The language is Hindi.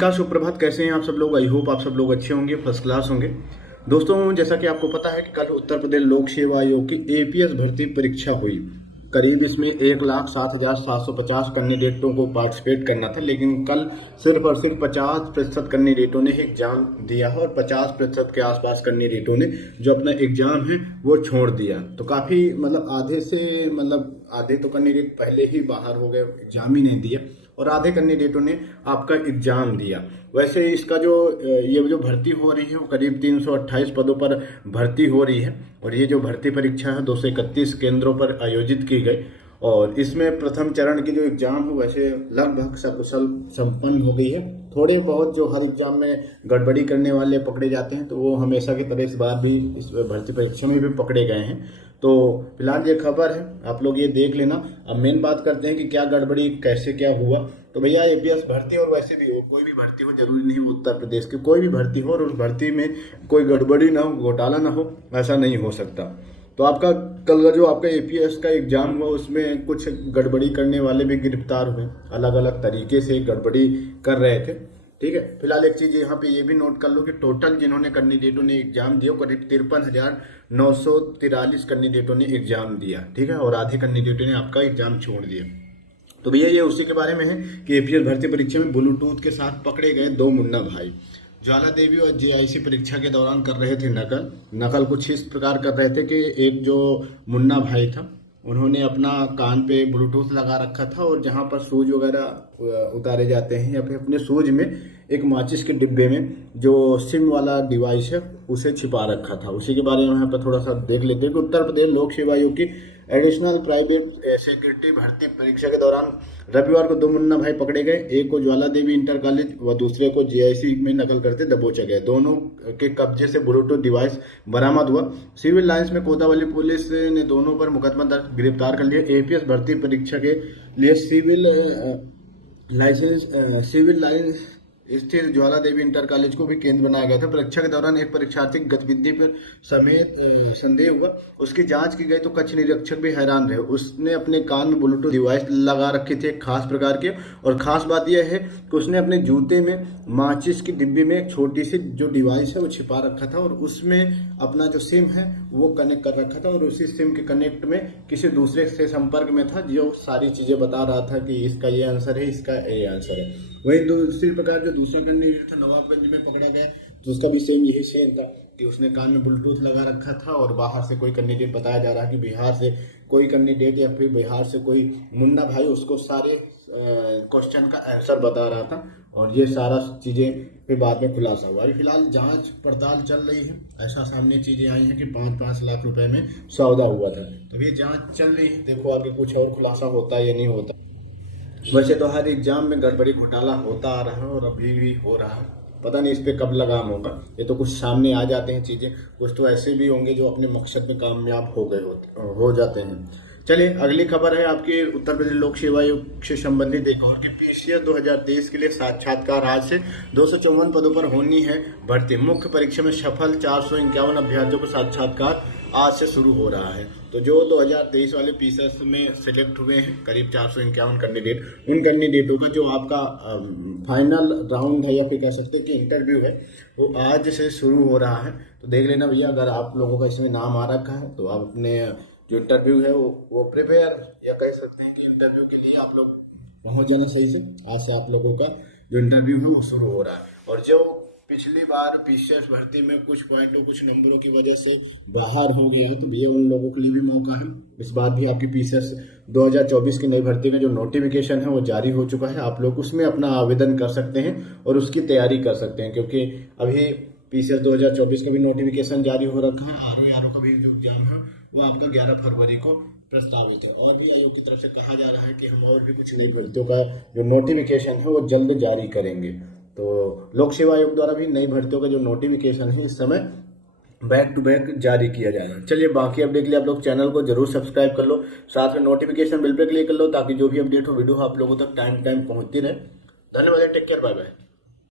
का सुप्रभात। कैसे हैं आप सब लोग? आई होप आप सब लोग अच्छे होंगे, फर्स्ट क्लास होंगे। दोस्तों, जैसा कि आपको पता है कि कल उत्तर प्रदेश लोक सेवा आयोग की एपीएस भर्ती परीक्षा हुई। करीब इसमें 1,07,750 कैंडिडेटों को पार्टिसिपेट करना था, लेकिन कल सिर्फ और सिर्फ 50% कैंडिडेटों ने एग्जाम दिया है और 50% के आसपास कैंडिडेटों ने जो अपना एग्जाम है वो छोड़ दिया। तो काफ़ी आधे तो कैंडिडेट पहले ही बाहर हो गए, एग्जाम ही नहीं दिया, और आधे कैंडिडेटों ने आपका एग्जाम दिया। वैसे इसका ये जो भर्ती हो रही है वो करीब 328 पदों पर भर्ती हो रही है, और ये जो भर्ती परीक्षा है 231 केंद्रों पर आयोजित की गई। और इसमें प्रथम चरण की जो एग्जाम है वैसे लगभग सकुशल संपन्न हो गई है। थोड़े बहुत जो हर एग्जाम में गड़बड़ी करने वाले पकड़े जाते हैं, तो वो हमेशा की तरह इस बार भी इस भर्ती परीक्षा में भी पकड़े गए हैं। तो फिलहाल ये खबर है, आप लोग ये देख लेना। अब मेन बात करते हैं कि क्या गड़बड़ी, कैसे क्या हुआ। तो भैया, एपीएस भर्ती और वैसे भी हो, कोई भी भर्ती हो, जरूरी नहीं हो उत्तर प्रदेश की कोई भी भर्ती हो और उस भर्ती में कोई गड़बड़ी ना हो, घोटाला ना हो, ऐसा नहीं हो सकता। तो आपका कल का जो आपका एपीएस का एग्जाम हुआ उसमें कुछ गड़बड़ी करने वाले भी गिरफ्तार हुए, अलग अलग तरीके से गड़बड़ी कर रहे थे। ठीक है, फिलहाल एक चीज यहाँ पे ये भी नोट कर लो कि टोटल जिन्होंने कैंडिडेटों ने एग्जाम दिया करीब 53,943 कैंडिडेटों ने एग्जाम दिया। ठीक है, और आधे कैंडिडेटों ने आपका एग्जाम छोड़ दिया। तो भैया, ये उसी के बारे में है कि एपीएस भर्ती परीक्षा में ब्लूटूथ के साथ पकड़े गए दो मुन्ना भाई। ज्वाला देवी और जेआईसी परीक्षा के दौरान कर रहे थे नकल कुछ इस प्रकार कर रहे थे कि एक जो मुन्ना भाई था उन्होंने अपना कान पे ब्लूटूथ लगा रखा था, और जहां पर सूज वगैरह उतारे जाते हैं या फिर अपने सूज में एक माचिस के डिब्बे में जो सिम वाला डिवाइस है उसे छिपा रखा था। उसी के बारे में यहाँ पर थोड़ा सा देख लेते हैं कि उत्तर प्रदेश लोक सेवा आयोग की एडिशनल प्राइवेट सेक्रेटरी भर्ती परीक्षा के दौरान रविवार को दो मुन्ना भाई पकड़े गए। एक को ज्वाला देवी इंटर कॉलेज व दूसरे को जेआईसी में नकल करते दबोचे गए। दोनों के कब्जे से ब्लूटूथ डिवाइस बरामद हुआ। सिविल लाइंस में कोतवाली पुलिस ने दोनों पर मुकदमा दर्ज गिरफ्तार कर लिया। एपीएस भर्ती परीक्षा के लिए सिविल लाइंस स्थित ज्वाला देवी इंटर कॉलेज को भी केंद्र बनाया गया था। परीक्षा के दौरान एक परीक्षार्थी की गतिविधि पर समेत संदेह हुआ, उसकी जांच की गई तो कक्ष निरीक्षक भी हैरान रहे। उसने अपने कान में ब्लूटूथ डिवाइस लगा रखी थी एक खास प्रकार के, और खास बात यह है कि उसने अपने जूते में माचिस की डिब्बी में एक छोटी सी जो डिवाइस है वो छिपा रखा था, और उसमें अपना जो सिम है वो कनेक्ट कर रखा था, और उसी सिम के कनेक्ट में किसी दूसरे से संपर्क में था जो सारी चीजें बता रहा था कि इसका ये आंसर है, इसका ये आंसर है। वहीं दूसरी प्रकार जो दूसरा कैंडिडेट था नवाबगंज में पकड़ा गया, जिसका भी सेम यही शेयर था कि उसने कान में ब्लूटूथ लगा रखा था, और बाहर से कोई कैंडिडेट बताया जा रहा है कि बिहार से कोई कैंडिडेट या फिर बिहार से कोई मुन्ना भाई उसको सारे क्वेश्चन का आंसर बता रहा था, और ये सारा चीजें फिर बाद में खुलासा हुआ। अभी फिलहाल जांच पड़ताल चल रही है। ऐसा सामने चीजें आई हैं कि 5-5 लाख रुपए में सौदा हुआ था। तो ये जांच चल रही है, देखो आगे कुछ और खुलासा होता है या नहीं होता। वैसे तो हर एग्जाम में गड़बड़ी घोटाला होता आ रहा है और अभी भी हो रहा है, पता नहीं इस पे कब लगाम होगा। ये तो कुछ सामने आ जाते हैं चीजें, कुछ तो ऐसे भी होंगे जो अपने मकसद में कामयाब हो जाते हैं। चलिए, अगली खबर है आपके उत्तर प्रदेश लोक सेवा आयोग से संबंधित एक और कि पीसीएस 2023 के लिए साक्षात्कार आज से 254 पदों पर होनी है भर्ती। मुख्य परीक्षा में सफल 451 अभ्यर्थियों को साक्षात्कार आज से शुरू हो रहा है। तो जो 2023 वाले पीसीएस में सिलेक्ट हुए हैं करीब 451 कैंडिडेट, उन कैंडिडेटों का जो आपका फाइनल राउंड है या फिर कह सकते हैं कि इंटरव्यू है वो आज से शुरू हो रहा है। तो देख लेना भैया, अगर आप लोगों का इसमें नाम आ रखा है तो आप अपने जो इंटरव्यू है वो प्रिपेयर या कह सकते हैं कि इंटरव्यू के लिए आप लोग पहुंच जाना सही से। आज से आप लोगों का जो इंटरव्यू है वो शुरू हो रहा है। और जो पिछली बार पीसीएस भर्ती में कुछ पॉइंट और कुछ नंबरों की वजह से बाहर हो गया है, तो ये उन लोगों के लिए भी मौका है। इस बार भी आपकी पीसीएस 2024 की नई भर्ती का जो नोटिफिकेशन है वो जारी हो चुका है। आप लोग उसमें अपना आवेदन कर सकते हैं और उसकी तैयारी कर सकते हैं, क्योंकि अभी पीसीएस 2024 का भी नोटिफिकेशन जारी हो रखा है। आरओ का भी जो एग्जाम है वो आपका 11 फरवरी को प्रस्तावित है। और भी आयोग की तरफ से कहा जा रहा है कि हम और भी कुछ नई भर्तियों का जो नोटिफिकेशन है वो जल्द जारी करेंगे। तो लोक सेवा आयोग द्वारा भी नई भर्तियों का जो नोटिफिकेशन है इस समय बैक टू बैक जारी किया जाएगा। चलिए, बाकी अपडेट के लिए आप लोग चैनल को जरूर सब्सक्राइब कर लो, साथ में नोटिफिकेशन बिल पे क्लिक कर लो ताकि जो भी अपडेट हो वीडियो आप लोगों तक टाइम पहुंचती रहे। धन्यवाद, टेक केयर, बाय बाय।